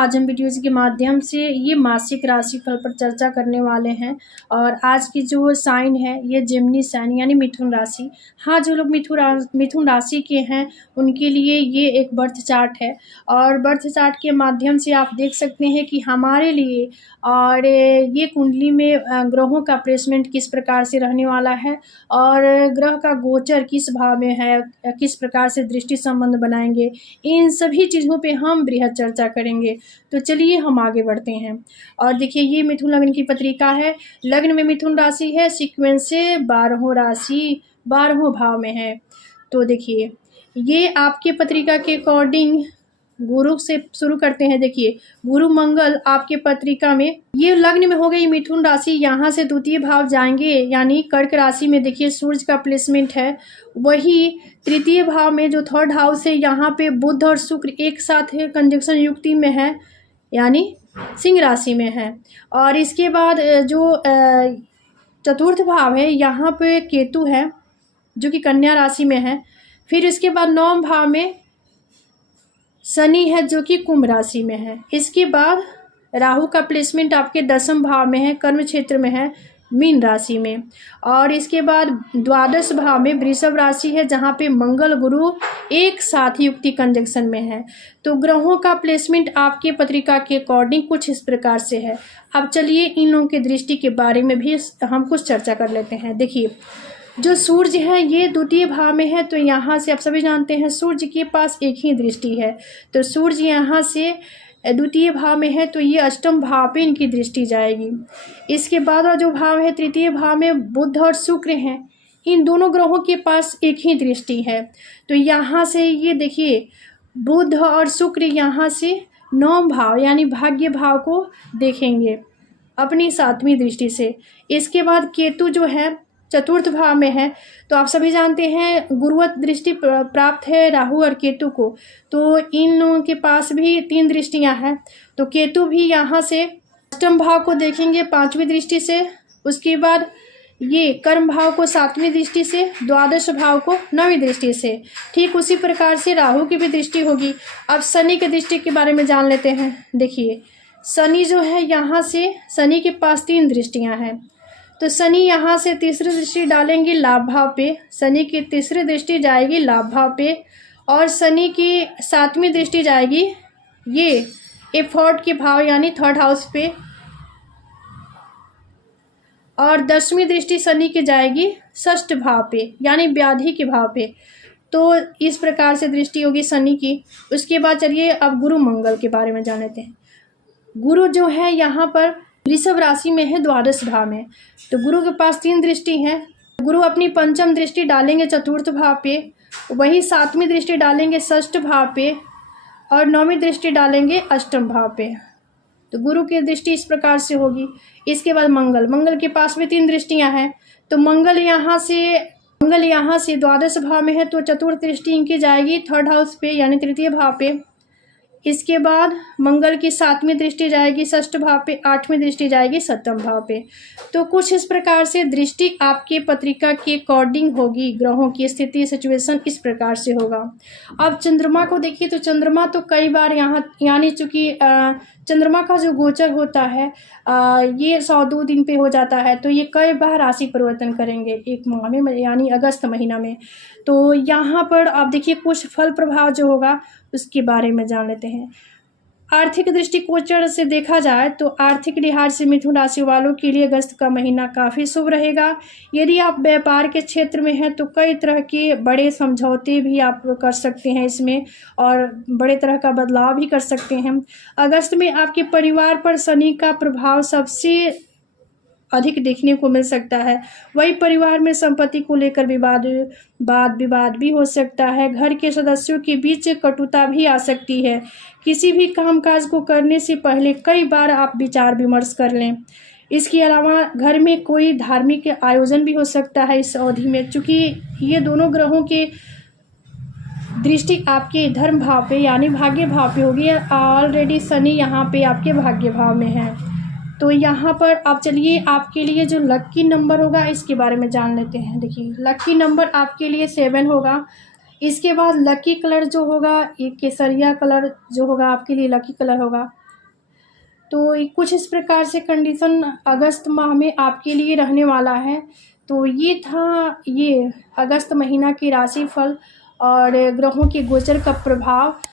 आज हम वीडियोज के माध्यम से ये मासिक राशिफल पर चर्चा करने वाले हैं। और आज की जो साइन है ये जेमिनी साइन यानी मिथुन राशि। हाँ, जो लोग मिथुन राशि के हैं उनके लिए ये एक बर्थ चार्ट है। और बर्थ चार्ट के माध्यम से आप देख सकते हैं कि हमारे लिए और ये कुंडली में ग्रहों का प्लेसमेंट किस प्रकार से रहने वाला है और ग्रह का गोचर किस भाव में है, किस प्रकार से दृष्टि संबंध बनाएंगे, इन सभी चीज़ों पे हम बृहद चर्चा करेंगे। तो चलिए हम आगे बढ़ते हैं। और देखिए ये मिथुन लग्न की पत्रिका है। लग्न में मिथुन राशि है, सीक्वेंस से 12 राशि 12 भाव में है। तो देखिए ये आपके पत्रिका के अकॉर्डिंग गुरु से शुरू करते हैं। देखिए गुरु मंगल आपके पत्रिका में ये लग्न में हो गई मिथुन राशि, यहाँ से द्वितीय भाव जाएंगे यानी कर्क राशि में। देखिए सूर्य का प्लेसमेंट है, वही तृतीय भाव में जो थर्ड हाउस है यहाँ पे बुध और शुक्र एक साथ है, कंजक्शन युक्ति में है यानी सिंह राशि में है। और इसके बाद जो चतुर्थ भाव है यहाँ पे केतु है जो कि कन्या राशि में है। फिर इसके बाद 9वें भाव में शनि है जो कि कुंभ राशि में है। इसके बाद राहु का प्लेसमेंट आपके 10वें भाव में है, कर्म क्षेत्र में है, मीन राशि में। और इसके बाद 12 भाव में वृषभ राशि है जहाँ पे मंगल गुरु एक साथ ही युक्ति कंजक्शन में है। तो ग्रहों का प्लेसमेंट आपके पत्रिका के अकॉर्डिंग कुछ इस प्रकार से है। अब चलिए इन लोगों की दृष्टि के बारे में भी हम कुछ चर्चा कर लेते हैं। देखिए जो सूर्य है ये द्वितीय भाव में है, तो यहाँ से आप सभी जानते हैं सूर्य के पास एक ही दृष्टि है। तो सूर्य यहाँ से द्वितीय भाव में है तो ये अष्टम भाव पे इनकी दृष्टि जाएगी। इसके बाद और जो भाव है तृतीय भाव में बुध और शुक्र हैं, इन दोनों ग्रहों के पास एक ही दृष्टि है। तो यहाँ से ये देखिए बुध और शुक्र यहाँ से 9वें भाव यानी भाग्य भाव को देखेंगे अपनी 7वीं दृष्टि से। इसके बाद केतु जो है चतुर्थ भाव में है, तो आप सभी जानते हैं गुरुवत दृष्टि प्राप्त है राहु और केतु को। तो इन लोगों के पास भी 3 दृष्टियां हैं। तो केतु भी यहाँ से अष्टम भाव को देखेंगे 5वीं दृष्टि से। उसके बाद ये कर्म भाव को 7वीं दृष्टि से, द्वादश भाव को 9वीं दृष्टि से। ठीक उसी प्रकार से राहु की भी दृष्टि होगी। अब शनि की दृष्टि के बारे में जान लेते हैं। देखिए शनि जो है यहाँ से शनि के पास 3 दृष्टियाँ हैं। तो शनि यहाँ से तीसरी दृष्टि डालेंगे लाभ भाव पे, शनि की तीसरी दृष्टि जाएगी लाभ भाव पे। और शनि की 7वीं दृष्टि जाएगी ये एफर्ट के भाव यानी थर्ड हाउस पे। और 10वीं दृष्टि शनि की जाएगी षष्ठ भाव पे यानी व्याधि के भाव पे। तो इस प्रकार से दृष्टि होगी शनि की। उसके बाद चलिए अब गुरु मंगल के बारे में जान लेते हैं। गुरु जो है यहाँ पर वृषभ राशि में है, द्वादश भाव में। तो गुरु के पास 3 दृष्टि हैं। गुरु अपनी 5वीं दृष्टि डालेंगे चतुर्थ भाव पे, वही 7वीं दृष्टि डालेंगे षष्ठ भाव पे और 9वीं दृष्टि डालेंगे अष्टम भाव पे। तो गुरु की दृष्टि इस प्रकार से होगी। इसके बाद मंगल के पास भी 3 दृष्टियां हैं। तो मंगल यहाँ से द्वादश भाव में है, तो चतुर्थ दृष्टि इनकी जाएगी थर्ड हाउस पे यानी तृतीय भाव पे। इसके बाद मंगल की 7वीं दृष्टि जाएगी षष्ठ भाव पे, 8वीं दृष्टि जाएगी 7वें भाव पे। तो कुछ इस प्रकार से दृष्टि आपके पत्रिका के अकॉर्डिंग होगी। ग्रहों की स्थिति सिचुएशन इस प्रकार से होगा। अब चंद्रमा को देखिए, तो चंद्रमा तो कई बार यहाँ यानी चूँकि चंद्रमा का जो गोचर होता है ये 102 दिन पे हो जाता है, तो ये कई बार राशि परिवर्तन करेंगे एक माह में यानी अगस्त महीना में। तो यहाँ पर आप देखिए कुछ फल प्रभाव जो होगा उसके बारे में जान लेते हैं। आर्थिक दृष्टिकोण से देखा जाए तो आर्थिक लिहाज से मिथुन राशि वालों के लिए अगस्त का महीना काफ़ी शुभ रहेगा। यदि आप व्यापार के क्षेत्र में हैं तो कई तरह के बड़े समझौते भी आप कर सकते हैं इसमें और बड़े तरह का बदलाव भी कर सकते हैं। अगस्त में आपके परिवार पर शनि का प्रभाव सबसे अधिक देखने को मिल सकता है। वही परिवार में संपत्ति को लेकर वाद विवाद भी हो सकता है। घर के सदस्यों के बीच कटुता भी आ सकती है। किसी भी कामकाज को करने से पहले कई बार आप विचार विमर्श कर लें। इसके अलावा घर में कोई धार्मिक आयोजन भी हो सकता है इस अवधि में, चूँकि ये दोनों ग्रहों के दृष्टि आपके धर्म भाव पे यानी भाग्य भाव पे होगी। ऑलरेडी शनि यहाँ पे आपके भाग्य भाव में है। तो यहाँ पर आप चलिए आपके लिए जो लक्की नंबर होगा इसके बारे में जान लेते हैं। देखिए लक्की नंबर आपके लिए 7 होगा। इसके बाद लकी कलर जो होगा ये केसरिया कलर जो होगा आपके लिए लकी कलर होगा। तो कुछ इस प्रकार से कंडीशन अगस्त माह में आपके लिए रहने वाला है। तो ये था ये अगस्त महीना की राशिफल और ग्रहों के गोचर का प्रभाव।